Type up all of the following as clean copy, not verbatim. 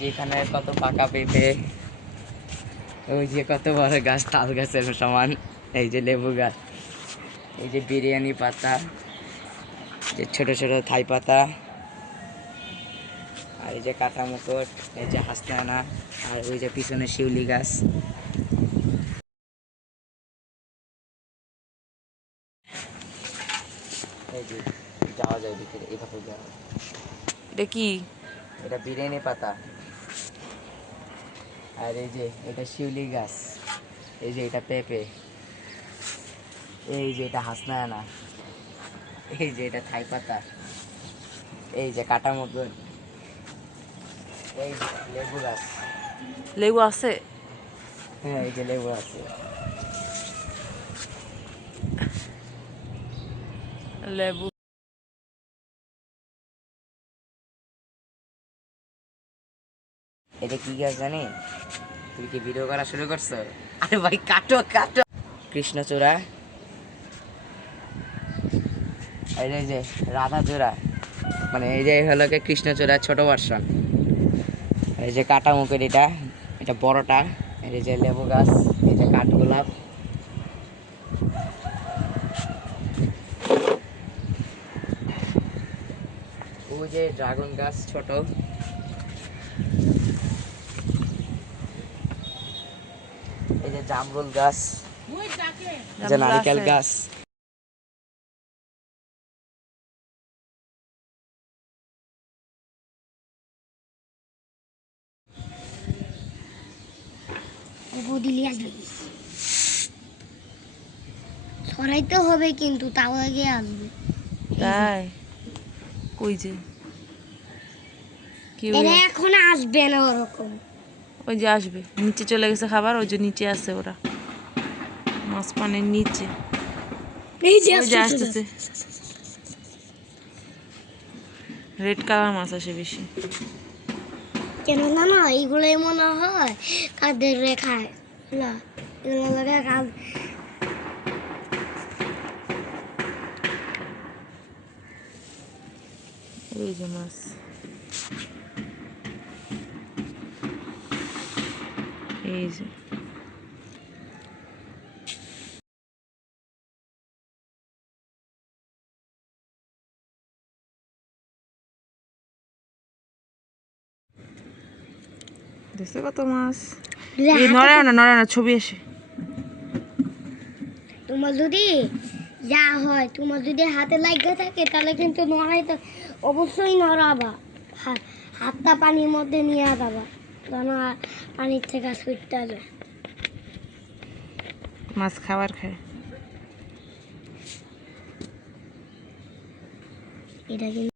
যেখানে কত পাকা পেঁপে, ওই যে কত বড় গাছ, তাল গাছের সমান। এই যে লেবু গাছ, এই যে বিরিয়ানি পাতা, যে ছোট ছোট থাই পাতা, আর এই যে কাঁথা মুকুট, এই যে হাসনানা, আর ওই যে পিছনে শিউলি গাছ। এই যে যাওয়া যায় ভিতরে, এইভাবে যাওয়া। এটা কি? এটা বিরিয়ানি পাতা। আর এই যে এটা শিউলি গাছ, এই যে এটা পেঁপে, এই যে এটা হাসনানা, এই যে এটা থাই পাতা, এই যে কাটা মুকুট, এই যে লেবু গাছ। লেবু আছে? হ্যাঁ, এই যে লেবু আছে। লেবু। এটা কি গাছ জানি? তুই কি ভিডিও করা শুরু করছো? আরে ভাই কাটো কাটো। কৃষ্ণচূড়া, এই যে রাধাচূড়া, মানে এই যে হলো কি কৃষ্ণচূড়া ছোট ভার্সন। এই যে কাটা মুখের এটা, এটা বড়টা। এই যে লেবু গাছ, এই যে কাঠগোলাপ, ওই যে ড্রাগন গাছ ছোট, এই যে জামরুল গাছ, এই যে নারকেল গাছ। ছড়াইতে হবে কিন্তু তাও আগে আসবে। তাই? কই যে কি এরা এখন আসবে না ওরকম। ওই যে আসবে, নিচে চলে গেছে খাবার, ওই যে নিচে আছে ওরা, মাছ পানির নিচে। এই যে ওই যে আসতেছে, রেড কালার মাছ আসে বেশি। কেন জানো এইগুলোই মনে হয় কাদের রেখায় না, এগুলো লাগে কাজ। এই যে মাছ, এই যে দেখছো কত মাছ। এই নড়ে না ছবি আসে। তোমার যদি যা হয়, তোমার যদি হাতে লাগা থাকে তাহলে কিন্তু নড়াইতে অবশ্যই নড়াবা। হাতটা পানির মধ্যে নিয়ে যাবা, যেন পানির থেকে ছুটতে যায়। মাছ খাবার খায়। এটা কিন্তু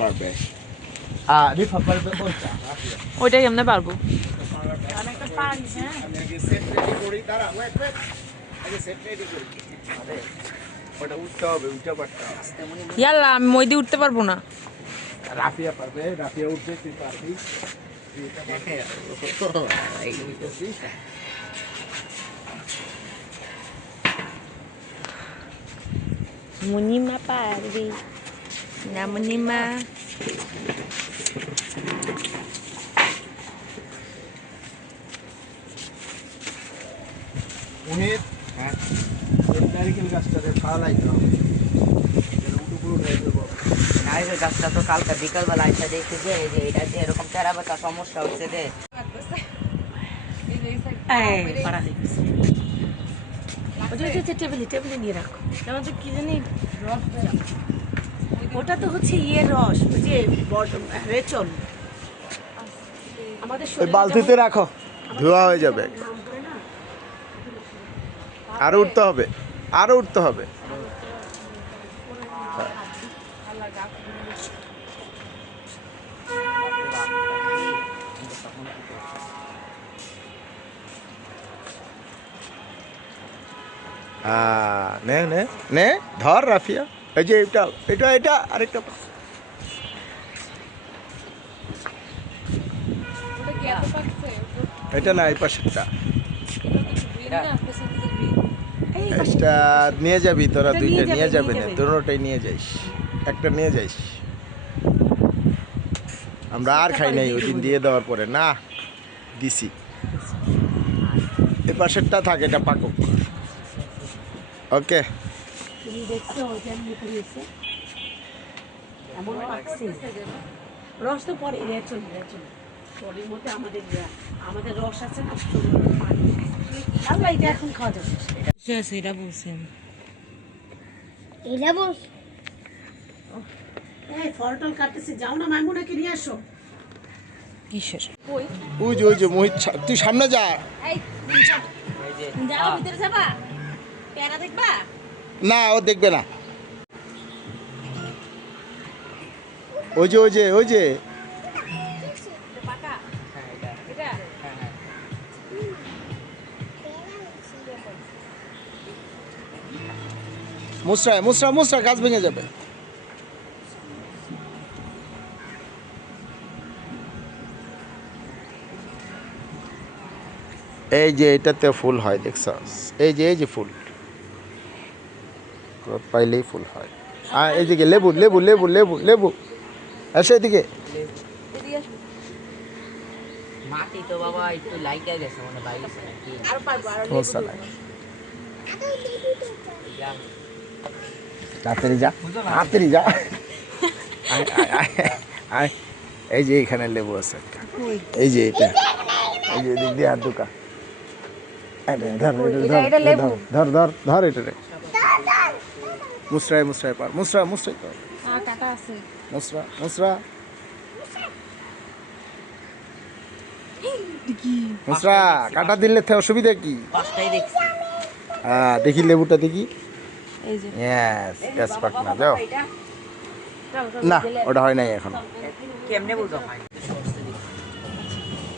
পারবে। ওইটা কেমনে পারবো? ইয়াল্লা, আমি মই দিয়ে উঠতে পারবো না। রাফিয়া পারবে, রাফিয়া উঠবে, তুই পারবি। মুনিমা পারবে না, মুনিমা। উনির হ্যাঁ, নারিকেল গাছটাতে ফালাইতে হবে, উঠে দেবো। নারিকেল গাছটা তো কালকে বিকালবেলা এসে দেখছি যে এই যে এটা যে এরকম তেরা বেতা সমস্যা হচ্ছে যে। টেবিলে নিয়ে রাখো। যেমন তো কি জানি ওটা তো হচ্ছে ইয়ের রস, ওই যে রেচন আমাদের ওই বালতিতে রাখো, ধোয়া হয়ে যাবে। আরো উঠতে হবে, আরো উঠতে হবে। নে নে নে, ধর রাফিয়া। এই যে এটা এটা এটা আরেকটা। এটা না, এই পাশেরটা। এটা নিয়ে যাবি তোরা, দুইটা নিয়ে যাবে না, দুটোটাই নিয়ে যাইস, একটা নিয়ে যাইস। আমরা আর খাই নাই ওই দিন দিয়ে দেওয়ার পরে, না দিছি। এ পাশেরটা থাকে, এটা পাকুক। ওকে, তুমি দেখছো ওইটা নিতে হয়েছে এমন পাকছে রস তো পরে পরের মধ্যে আমাদের রস আছে না আল্লাহ এটা এখন খাওয়া যাবে সেটা বলছেন এটা বস এই ফল টল কাটতেছে, যাও না মাইমুনাকে নিয়ে আসো। কিসের ওই যে মোহিত, তুই সামনে যা। যাও ভিতরে যাবা, প্যারা দেখবা? না, ও দেখবে না। ওই যে পাকা এটা মুসরা গাছ ভেঙে যাবে। এই যে এটাতে ফুল হয়, দেখছস? এই যে ফুল পাইলেই ফুল হয়। আর এইদিকে লেবু আসে, এদিকে মাটি তো বাবা একটু লাইকা গেছে, মানে বাইরে নাকি আর পারবো আর সমস্যা নাই। তাড়াতাড়ি যা আয়। এই যে এখানে লেবু আছে একটা, এই যে এটা, এই যে এদিক দিয়ে হাত ঢুকা। ধর এটা রে, মুসরায় পার, মুসরা কর, কাটা আছে মুসরা কাটা দিলে অসুবিধা কি? পাঁচটাই দেখছি। দেখি লেবুটা দেখি। এই যে গ্যাস পাক না যাও না, ওটা হয় নাই এখন। কেমনে বুঝো হয়?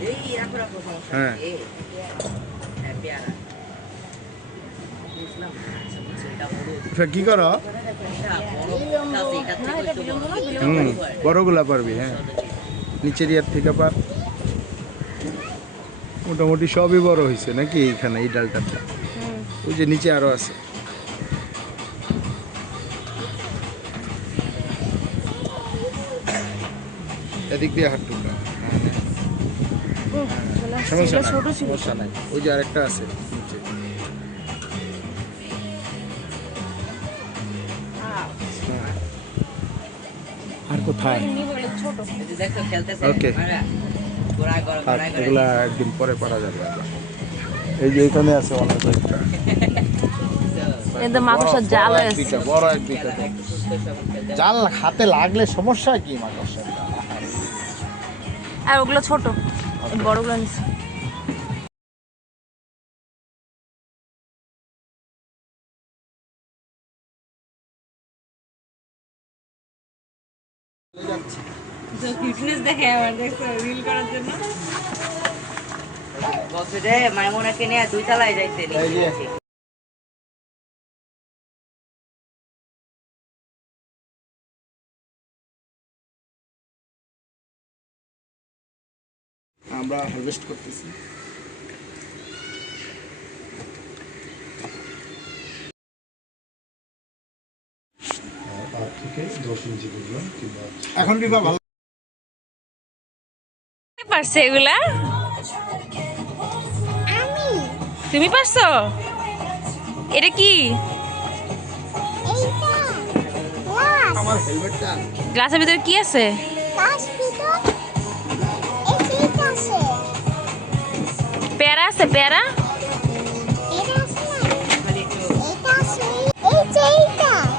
এই রাখো হ্যাঁ। পেয়ারা বুঝলাম। এটা কি করো? বড় বড়গুলা পারবি, হ্যাঁ, নিচের ইয়ার থেকে পার। মোটামুটি সবই বড় হয়েছে নাকি এইখানে, এই ডালটাতে? ওই যে নিচে আরো আছে। এদিক দিয়ে হাত টুকরা, সমস্যা নাই। ওই যে আরেকটা আছে নিচে। আর কোথায়? দেখো খেলতেছে। ওকে, গোড়ায় এগুলা একদিন পরে পারা যাবে। এই যে এখানে আছে অনেক কয়েকটা, এটা মাকড়সার জাল আছে। বড় এক দুইটা জাল হাতে লাগলে সমস্যা কি? মাকড়সা আর ওগুলো ছোট, এই বড়গুলো নিছে। ফিটনেস দেখে আবার দেখছো রিল করার জন্য বলছে যে মাইমুনাকে নিয়ে 2 তলায় যাইতে এই যে। আমরা হারভেস্ট করতেছি। এখন বিভা ভালো পারছে এগুলা? তুমি পারছো? এটা কি? আমার হেলমেটটা গ্লাসের ভিতরে কি আছে? পেয়ারা আছে, পেয়ারা?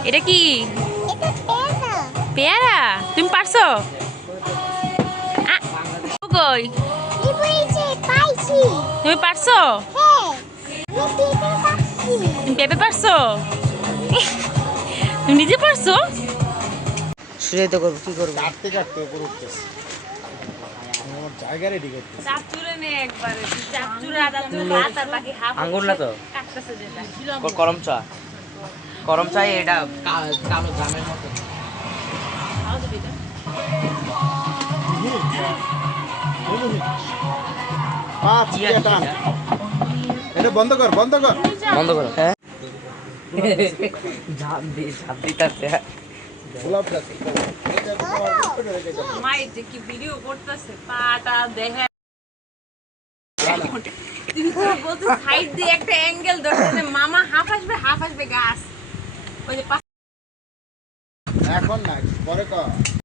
এটা কি? পেয়ারা? তুমি পারছো? কই তুমি পারছো? তুমি পেঁপে পারছো? তুমি নিজে পারছো? শুয়ে তো করবো, কি করবো? কাটতে উপরে উঠতেছে। আমার জায়গা রেডি করতেছে। আঙ্গুর না তো, করম চা এটা কালো জামের মতো। এটা বন্ধ কর বন্ধ করো। হ্যাঁ ঝাঁপ দিতেছে। গোলাপ গাছ মায়ের যে কি ভিডিও করতেছে পাটা দেখে তুমি তো বলছো সাইড দিয়ে একটা অ্যাঙ্গেল ধরতে মামা হাফ আসবে গাছ ওই যে এখন না পরে কর